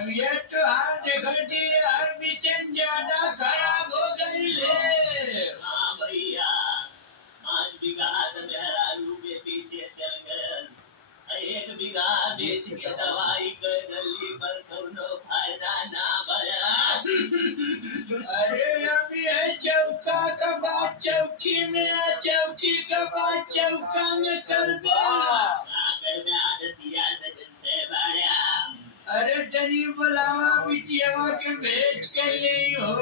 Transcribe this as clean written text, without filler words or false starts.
अब ये तो हाथ घटी हर बिचन ज्यादा खराब हो गई ले। हाँ भैया, 5 बीघा तो मेहरारू के पीछे चल गए। 1 बीघा बेच के दवाई कर गली पर कौनो फायदा ना भया। अरे अभी है चौका का बात चौकी में, चौकी का बात चौका में कर दे। आदतिया जनते बाड़िया। अरे तनी बुलावा बिटियावा के भेंट कर ले हो।